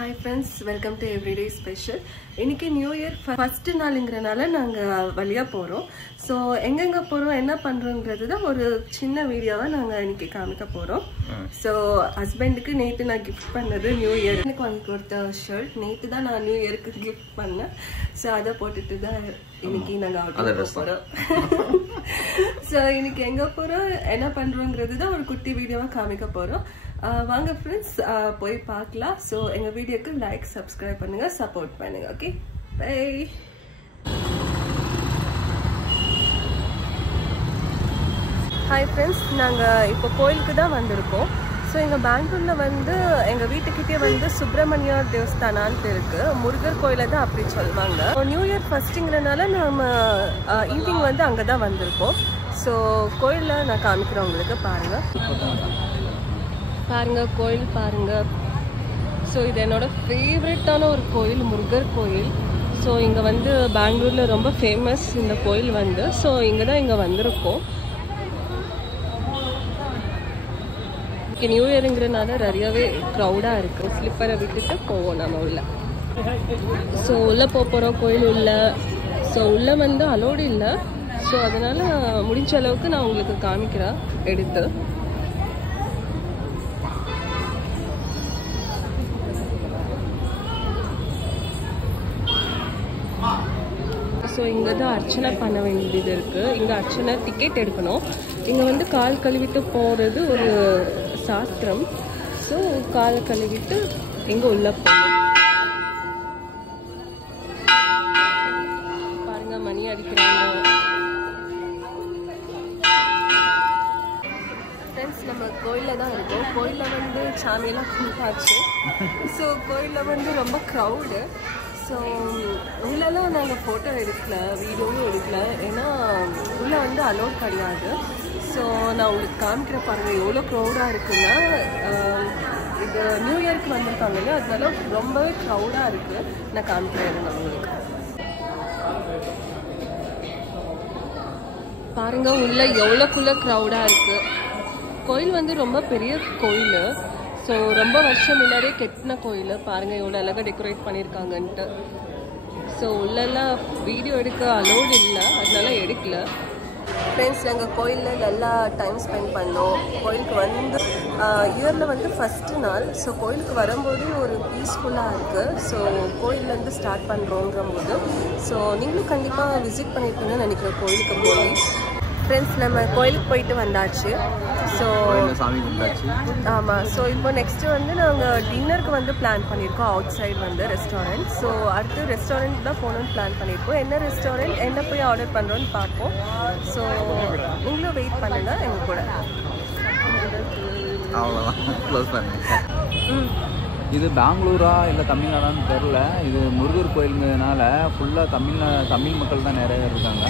Hi friends, welcome to Everyday Special. இன்னைக்கு new year first நாளுங்கறனால நாங்க வழியா போறோம். சோ எங்கங்க போறோம் என்ன பண்றோம்ங்கிறது தான் ஒரு சின்ன வீடியோவா நாங்க இன்னைக்கு காமிக்க போறோம். சோ ஹஸ்பண்டுக்கு நேத்து நான் கிஃப்ட் பண்ணது நியூ இயர் எனக்கு வாங்கி கொடுத்த ஷர்ட் நேத்து தான் நான் நியூ இயருக்கு கிஃப்ட் பண்ணேன். சோ அத போட்டுட்டு தான் இன்னைக்கு நாங்க அவுட் போறோம். சோ இன்னைக்கு எங்க போறோம் என்ன பண்றோம்ங்கிறது தான் ஒரு குட்டி வீடியோவா காமிக்க போறோம். வாங்க ஃப்ரெண்ட்ஸ் போய் பார்க்கலாம். ஸோ எங்கள் வீடியோக்கு லைக் சப்ஸ்கிரைப் பண்ணுங்க சப்போர்ட் பண்ணுங்க. Okay bye. ஹாய் ஃப்ரெண்ட்ஸ், நாங்கள் இப்போ கோயிலுக்கு தான் வந்திருக்கோம். ஸோ எங்கள் பெங்களூரில் வந்து எங்கள் வீட்டுக்கிட்டே வந்து சுப்பிரமணிய தேவஸ்தானான்ட்டு இருக்குது. முருகர் கோயிலை தான் அப்படி சொல்லுவாங்க. நியூ இயர் ஃபஸ்ட்டுங்கிறனால நம்ம ஈவினிங் வந்து அங்கே தான் வந்திருக்கோம். ஸோ கோயிலில் நான் காமிக்கிறேன் உங்களுக்கு, பாருங்கள் பாருங்க கோயில் பாருங்க. ஸோ இது என்னோட ஃபேவரட்டான ஒரு கோயில், முருகர் கோயில். ஸோ இங்கே வந்து பெங்களூரில் ரொம்ப ஃபேமஸ் இந்த கோயில் வந்து. ஸோ இங்கே தான் இங்கே வந்திருக்கோம். இங்கே நியூ இயருங்கிறனால நிறையவே க்ரௌடாக இருக்குது. ஸ்லிப்பரை விட்டுட்டு போவோம் நம்ம உள்ள. ஸோ உள்ளே போகிறோம் கோயில் உள்ள. ஸோ உள்ளே வந்து அலோடு இல்லை. ஸோ அதனால் முடிஞ்ச அளவுக்கு நான் உங்களுக்கு காமிக்கிறேன் எடுத்து. ஸோ இங்கே தான் அர்ச்சனை பண்ண வேண்டியது இருக்குது. இங்கே அர்ச்சனை டிக்கெட் எடுக்கணும். இங்கே வந்து கால் கழுவிட்டு போகிறது ஒரு சாஸ்திரம். ஸோ காலை கழுவிட்டு இங்கே உள்ள போகணும். பாருங்க மணி அடிக்கிறாங்க. ஃப்ரெண்ட்ஸ், நம்ம கோயிலில் தான் இருக்கோம். கோயிலில் வந்து சாமியெல்லாம் குளிப்பாச்சு. ஸோ கோயிலில் வந்து ரொம்ப க்ரௌடு. ஸோ உள்ளெல்லாம் நாங்கள் ஃபோட்டோ எடுக்கல, வீடியோவும் எடுக்கல. ஏன்னா உள்ளே வந்து அலோட் கிடையாது. ஸோ நான் உங்களுக்கு காமிக்கிற பாருங்கள் எவ்வளோ க்ரௌடாக இருக்குன்னா, இது நியூ இயருக்கு வந்திருக்காங்க இல்லையா, அதனால ரொம்பவே க்ரௌடாக இருக்குது. நான் காமிக்கிறேன் உங்களுக்கு. பாருங்கள் உள்ளே எவ்வளோக்குள்ளே க்ரௌடாக இருக்குது. கோயில் வந்து ரொம்ப பெரிய கோயில். ஸோ ரொம்ப வருஷம் முன்னாடியே கெட்டின கோயில். பாருங்கள் எவ்வளோ அழகாக டெக்கரேட் பண்ணியிருக்காங்கன்ட்டு. ஸோ உள்ளெல்லாம் வீடியோ எடுக்க அலோடு இல்லை, அதனால எடுக்கல. ஃப்ரெண்ட்ஸ், நாங்கள் கோயிலில் நல்லா டைம் ஸ்பெண்ட் பண்ணோம். கோயிலுக்கு வந்து இயரில் வந்து ஃபஸ்ட்டு நாள். ஸோ கோயிலுக்கு வரும்போது ஒரு பீஸ்ஃபுல்லாக இருக்குது. ஸோ கோயிலேருந்து ஸ்டார்ட் பண்ணுறோங்கிற போது ஸோ நீங்களும் கண்டிப்பாக விசிட் பண்ணியிருப்பீங்கன்னு நினைக்கிறேன் கோயிலுக்கு போய். ஃப்ரெண்ட்ஸ், நம்ம கோயிலுக்கு போயிட்டு வந்தாச்சு. ஸோ சாமி கும்பிட்டாச்சு. ஆமாம். ஸோ இப்போ நெக்ஸ்ட்டு வந்து நாங்கள் டின்னருக்கு வந்து பிளான் பண்ணியிருக்கோம். அவுட் சைடு வந்து ரெஸ்டாரண்ட். ஸோ அடுத்து ரெஸ்டாரண்ட் தான் போகணுன்னு பிளான் பண்ணியிருக்கோம். என்ன ரெஸ்டாரண்ட் என்ன போய் ஆர்டர் பண்ணுறோன்னு பார்ப்போம். ஸோ நீங்களும் வெயிட் பண்ணுங்க எங்கள் கூட. அவ்வளோதான், க்ளோஸ் பண்ணுங்க. இது பெங்களூரா இல்லை தமிழ்நாடான்னு தெரில. இது முருகர் கோயிலுங்கிறதுனால ஃபுல்லாக தமிழ் மக்கள் தான் நிறைய பேர் இருக்காங்க.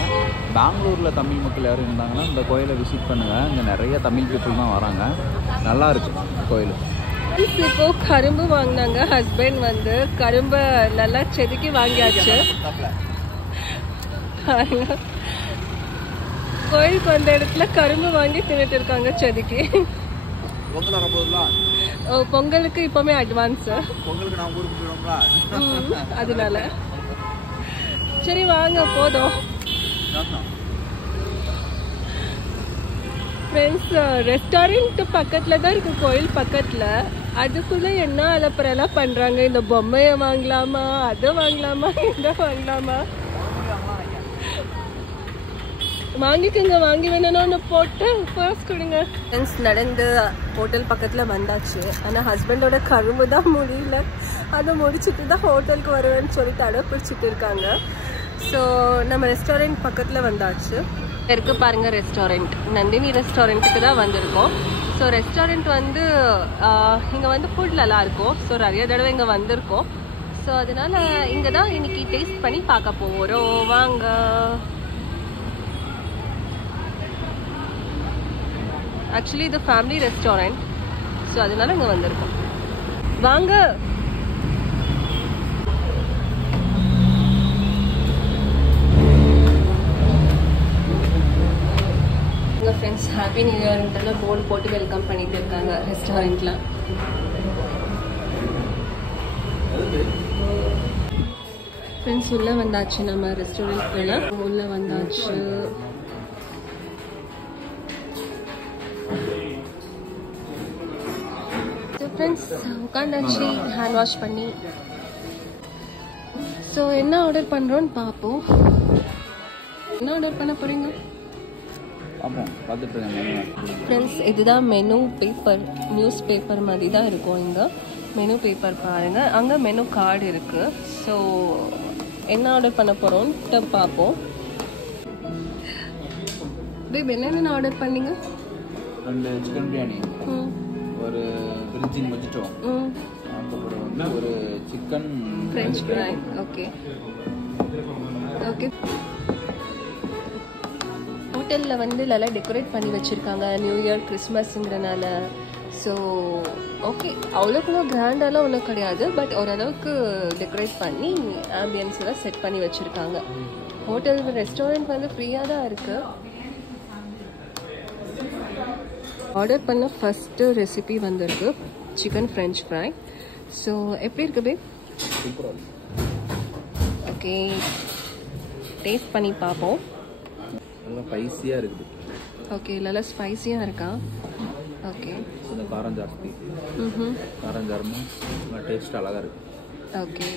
பெங்களூரில் தமிழ் மக்கள் யாரும் இருந்தாங்கன்னா இந்த கோயிலை விசிட் பண்ணுங்கள். இங்கே நிறைய தமிழ் பீப்புள் தான் வராங்க. நல்லா இருக்கு கோயில். இப்போ கரும்பு வாங்கினாங்க. ஹஸ்பண்ட் வந்து கரும்பை நல்லா செதுக்கி வாங்கியாச்சு. கோயிலுக்கு வந்த இடத்துல கரும்பு வாங்கி தின்னுட்டு இருக்காங்க செதுக்கி. பொங்கலுக்கு இப்பவுமே அட்வான்ஸ். அதனால சரி வாங்க போதும். ஃப்ரெண்ட்ஸ், ரெஸ்டாரண்ட் பக்கத்துல தான் இருக்கு, கோயில் பக்கத்துல. அதுக்குள்ள என்ன அலப்பறெல்லாம் பண்றாங்க. இந்த பொம்மையை வாங்கலாமா, அதை வாங்கலாமா, இதை வாங்கலாமா, வாங்கிக்கோங்க. வாங்கி வேணும்னு போட்டு ஃபர்ஸ்ட் கொடுங்க. ஃப்ரெண்ட்ஸ், நடந்து ஹோட்டல் பக்கத்தில் வந்தாச்சு. ஆனால் ஹஸ்பண்டோட கரும்பு தான் முடியல. அதை முடிச்சுட்டு தான் ஹோட்டலுக்கு வருவேன்னு சொல்லிட்டு அடை பிடிச்சிட்டு இருக்காங்க. ஸோ நம்ம ரெஸ்டாரண்ட் பக்கத்தில் வந்தாச்சு. இருக்கு பாருங்க ரெஸ்டாரண்ட், நந்தினி ரெஸ்டாரண்ட்டுக்கு தான் வந்திருக்கோம். ஸோ ரெஸ்டாரண்ட் வந்து இங்கே வந்து ஃபுட் நல்லா இருக்கும். ஸோ நிறைய தடவை இங்கே வந்திருக்கோம். ஸோ அதனால இங்கே தான் இன்னைக்கு டேஸ்ட் பண்ணி பார்க்க போகிறோம். வாங்க. ஆக்சுவலி இது ஃபேமிலி ரெஸ்டாரண்ட். ஸோ அதனால இங்கே வந்திருக்கோம். வாங்க. எங்கள் ஃப்ரெண்ட்ஸ் ஹாப்பி நியூ இயர்ன்ட்டு போர்டு போட்டு வெல்கம் பண்ணிட்டு இருக்காங்க ரெஸ்டாரண்ட்டில். ஃப்ரெண்ட்ஸ் உள்ளே வந்தாச்சு, நம்ம ரெஸ்டாரண்ட்குள்ள உள்ளே வந்தாச்சு. ஃப்ரெண்ட்ஸ் உட்காந்தாச்சு ஹேண்ட் வாஷ் பண்ணி. ஸோ என்ன ஆர்டர் பண்ணுறோன்னு பார்ப்போம். என்ன ஆர்டர் பண்ண போகிறீங்க? ஃப்ரெண்ட்ஸ் இதுதான் மெனு பேப்பர், நியூஸ் பேப்பர் மாதிரி தான் இருக்கும். இங்கே மெனு பேப்பர் பாருங்கள், அங்கே மெனு கார்டு இருக்குது. ஸோ என்ன ஆர்டர் பண்ண போகிறோன்ட்டு பார்ப்போம். பேப் என்னென்ன ஆர்டர் பண்ணீங்க? 2 சிக்கன் பிரியாணி, ஒரு பிரிஞ்சி மொஜிட்டோ, அப்புறம் வந்து ஒரு chicken French fry. Okay okay. ஹோட்டலில் வந்து நல்லா டெக்கரேட் பண்ணி வச்சுருக்காங்க, நியூ இயர் கிறிஸ்மஸ்ங்கிறனால. ஸோ ஓகே, அவ்வளோக்குள்ள கிராண்டாலாம் ஒன்றும் கிடையாது, பட் ஓரளவுக்கு டெக்கரேட் பண்ணி ஆம்பியன்ஸ் எல்லாம் செட் பண்ணி வச்சுருக்காங்க. ஹோட்டல் ரெஸ்டாரண்ட் வந்து ஃப்ரீயாக தான் இருக்குது. ஆர்டர் பண்ண ஃபஸ்ட்டு ரெசிபி வந்திருக்கு சிக்கன் ஃப்ரெஞ்ச் ஃப்ரை. ஸோ எப்படி இருக்கு பேப்? ஓகே, டேஸ்ட் பண்ணி பார்ப்போம். நல்லா ஸ்பைசியாக இருக்குது. ஓகே, நல்லா ஸ்பைசியாக இருக்கா? ஓகே, கொஞ்சம் காரம் ஜாஸ்தி. காரம் ஜாரமாக நல்லா டேஸ்ட் அழகாக இருக்குது. ஓகே,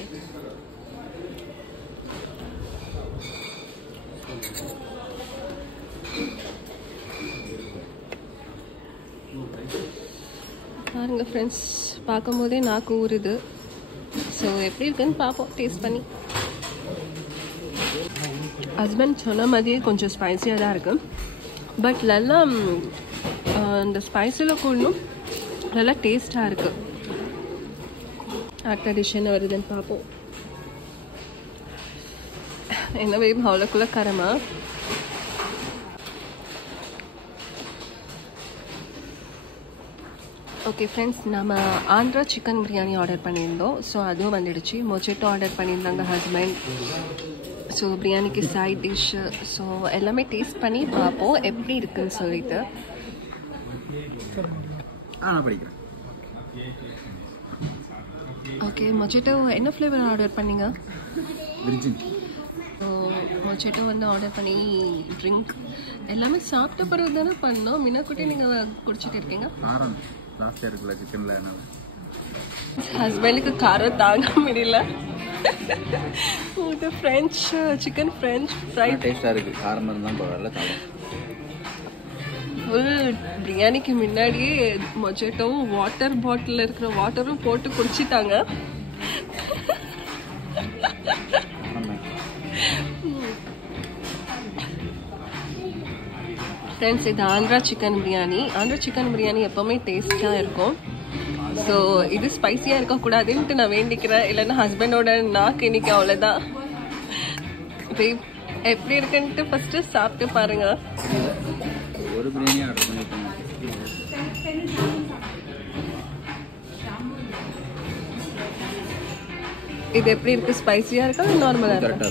பாருங்கள் ஃப்ரெண்ட்ஸ், பார்க்கும்போதே நாக்கு ஊறுது. ஸோ எப்படி இருக்குன்னு பார்ப்போம் டேஸ்ட் பண்ணி. ஹஸ்பண்ட் சொன்ன மாதிரியே கொஞ்சம் ஸ்பைஸியாக தான் இருக்குது, பட் நல்லா இந்த ஸ்பைஸில் கூடணும் நல்லா டேஸ்ட்டாக இருக்குது. அடுத்த டிஷ் என்ன வருதுன்னு பார்ப்போம். என்ன வேணும் அவ்வளோக்குள்ள காரமா? ஓகே ஃப்ரெண்ட்ஸ், நம்ம ஆந்திரா சிக்கன் பிரியாணி ஆர்டர் பண்ணியிருந்தோம். ஸோ அதுவும் வந்துடுச்சு. மொஜிட்டோ ஆர்டர் பண்ணியிருந்தாங்க ஹஸ்பண்ட். ஸோ பிரியாணிக்கு சைட் டிஷ்ஷு. ஸோ எல்லாமே டேஸ்ட் பண்ணி பார்ப்போம் எப்படி இருக்குன்னு சொல்லிட்டு. நான் படிக்கிறேன். ஓகே, மொஜிட்டோ என்ன ஃப்ளேவர் ஆர்டர் பண்ணீங்க? விர்ஜின். ஸோ மொஜிட்டோ வந்து ஆர்டர் பண்ணி ட்ரிங்க் எல்லாமே சாப்பிட்ட பிறகு தானே பண்ணோம். மின்னக்குட்டி நீங்கள் குடிச்சிட்டு இருக்கீங்க. காரம் ஜாஸ்தியாக இருக்குல்ல சிக்கனில், அதனால ஹஸ்பண்டுக்கு காரம் தாங்க முடியல. இது ஃப்ரெஞ்ச் சிக்கன் ஃப்ரெஞ்ச் ஃப்ரை டேஸ்ட்டாக இருக்குது. காரம் இருந்தால் பரவாயில்ல. காரம் ஃபுல் பிரியாணிக்கு முன்னாடியே மொஜிட்டோவும் வாட்டர் பாட்டிலில் இருக்கிற வாட்டரும் போட்டு குடிச்சிட்டாங்க. ஃப்ரெண்ட்ஸ், இது ஆந்திரா சிக்கன் பிரியாணி. ஆந்திரா சிக்கன் பிரியாணி எப்போவுமே டேஸ்ட்டாக இருக்கும். ஸோ இது ஸ்பைஸியாக இருக்கக்கூடாதுன்ட்டு நான் வேண்டிக்கிறேன், இல்லைன்னா ஹஸ்பண்டோட நாக்கு இன்னைக்கு அவ்வளோதான். எப்படி இருக்குன்ட்டு ஃபஸ்ட்டு சாப்பிட்டு பாருங்க. ஒரு பிரியாணி ஆர்டர் பண்ணிட்டோம். இது எப்படி இருக்குது? ஸ்பைஸியாக இருக்கா நார்மலாக இருக்கா?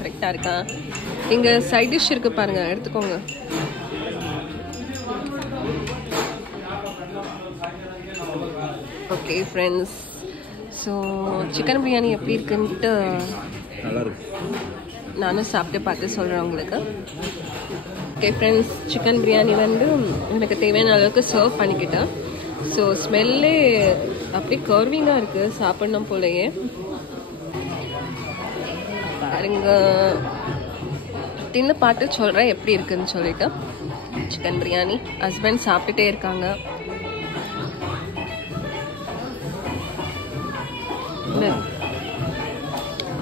கரெக்டாக இருக்கா? இங்கே சைட் டிஷ் இருக்குது பாருங்கள், எடுத்துக்கோங்க. Okay friends, so chicken biryani எப்படி இருக்குன்ட்டு நானும் சாப்பிட்டு பார்த்து சொல்கிறேன் உங்களுக்கு. ஓகே ஃப்ரெண்ட்ஸ், சிக்கன் பிரியாணி வந்து எனக்கு தேவையான அளவுக்கு சர்வ் பண்ணிக்கிட்டேன். ஸோ ஸ்மெல்லே அப்படியே கர்விங்காக இருக்குது, சாப்பிட்ணும் போலயே. பாருங்க, தின்னு பார்த்து சொல்கிறேன் எப்படி இருக்குன்னு சொல்லிட்டு. சிக்கன் பிரியாணி ஹஸ்பண்ட் சாப்பிட்டுட்டே இருக்காங்க.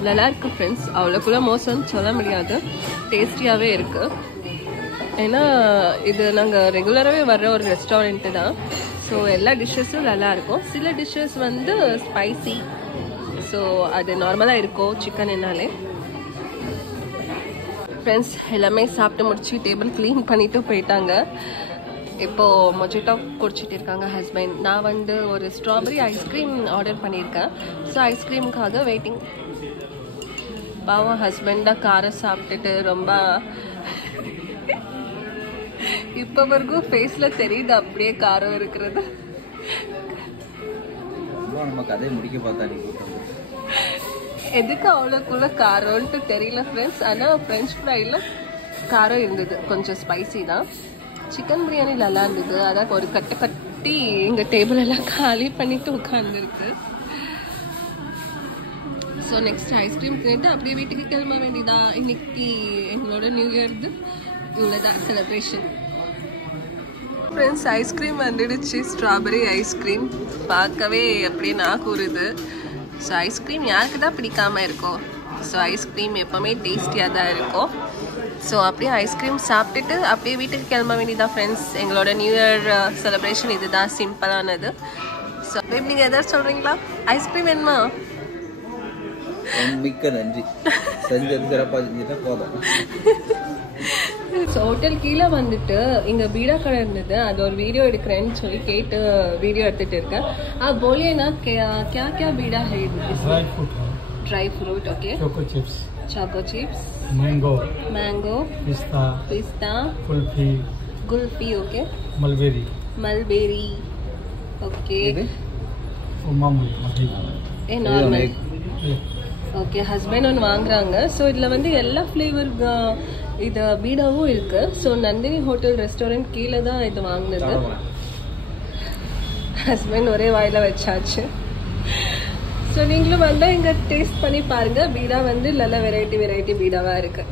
நல்லா இருக்குது ஃப்ரெண்ட்ஸ், அவ்வளோக்குள்ள மோசம்னு சொல்ல முடியாது, டேஸ்டியாகவே இருக்குது. ஏன்னா இது நாங்கள் ரெகுலராகவே வர்ற ஒரு ரெஸ்டாரண்ட்டு தான். ஸோ எல்லா டிஷ்ஷஸும் நல்லாயிருக்கும். சில டிஷ்ஷஸ் வந்து ஸ்பைசி, ஸோ அது நார்மலாக இருக்கும் சிக்கன் என்னாலே. ஃப்ரெண்ட்ஸ் எல்லாமே சாப்பிட்டு முடிச்சு டேபிள் க்ளீன் பண்ணிவிட்டு போயிட்டாங்க. இப்போது மொஜிட்டோ குடிச்சிட்டு இருக்காங்க ஹஸ்பண்ட். நான் வந்து ஒரு ஸ்ட்ராபெரி ஐஸ்கிரீம் ஆர்டர் பண்ணியிருக்கேன். ஸோ ஐஸ்கிரீமுக்காக வெயிட்டிங். பாவம் ஹஸ்பண்டாக காரம் சாப்பிட்டுட்டு ரொம்ப இப்போ வரைக்கும் ஃபேஸில் தெரியுது அப்படியே காரம் இருக்கிறது. நம்ம கதையை முடிக்க பார்த்தா எதுக்கு அவ்வளோக்குள்ள காரம்ன்ட்டு தெரியல ஃப்ரெண்ட்ஸ். ஆனால் ஃப்ரெஞ்ச் ஃப்ரையில் காரம் இருந்தது, கொஞ்சம் ஸ்பைசி தான். சிக்கன் பிரியாணி நல்லா இருந்தது. அதான் ஒரு கட்டி எங்கள் டேபிள் எல்லாம் காலி பண்ணிட்டு உட்காந்துருக்கு. ஸோ நெக்ஸ்ட் ஐஸ்கிரீம் தின்னுட்டு அப்படியே வீட்டுக்கு கிளம்ப வேண்டியதா. இன்னைக்கு எங்களோட நியூ இயர்து இவ்வளோதான் செலிப்ரேஷன். ஃப்ரெண்ட்ஸ் ஐஸ்கிரீம் வந்துடுச்சு, ஸ்ட்ராபெரி ஐஸ்கிரீம். பார்க்கவே அப்படியே நாக்கூறுது. ஸோ ஐஸ்கிரீம் யாருக்கு தான் பிடிக்காமல் இருக்கும். ஸோ ஐஸ்கிரீம் எப்போவுமே டேஸ்டியாக தான் இருக்கும். ஸோ அப்படியே ஐஸ்கிரீம் சாப்பிட்டுட்டு அப்படியே வீட்டுக்கு கிளம்ப வேண்டியதான் ஃப்ரெண்ட்ஸ். எங்களோட நியூ இயர் செலிப்ரேஷன் இதுதான், சிம்பிளானது. ஸோ அப்போ நீங்கள் எதாவது சொல்கிறீங்களா? ஐஸ்கிரீம் வேணுமா? மிக்க நன்றி, செஞ்சது சிறப்பாக செஞ்சுட்டா போதும். ஸோ ஹோட்டல் கீழே வந்துட்டு இங்கே பீடா கடை இருந்தது, அது ஒரு வீடியோ எடுக்கிறேன்னு சொல்லி கேட்டு வீடியோ எடுத்துகிட்டு இருக்கேன். बोलिए ना क्या क्या बीड़ा है? Dry fruit okay, choco chips, mango, pista, kulfi okay, mulberry okay, a normal okay. Husband ஒன்று வாங்குறாங்க. ஸோ இதில் வந்து எல்லா ஃப்ளேவர் இது பீடாவும் இருக்கு. ஸோ நந்தினி ஹோட்டல் ரெஸ்டாரண்ட் கீழே தான் இது வாங்கினது. ஹஸ்பண்ட் ஒரே வாயில் வச்சாச்சு. ஸோ நீங்களும் வந்தால் இங்கே டேஸ்ட் பண்ணி பாருங்கள். பீடா வந்து நல்ல வெரைட்டி பீடாவாக இருக்குது.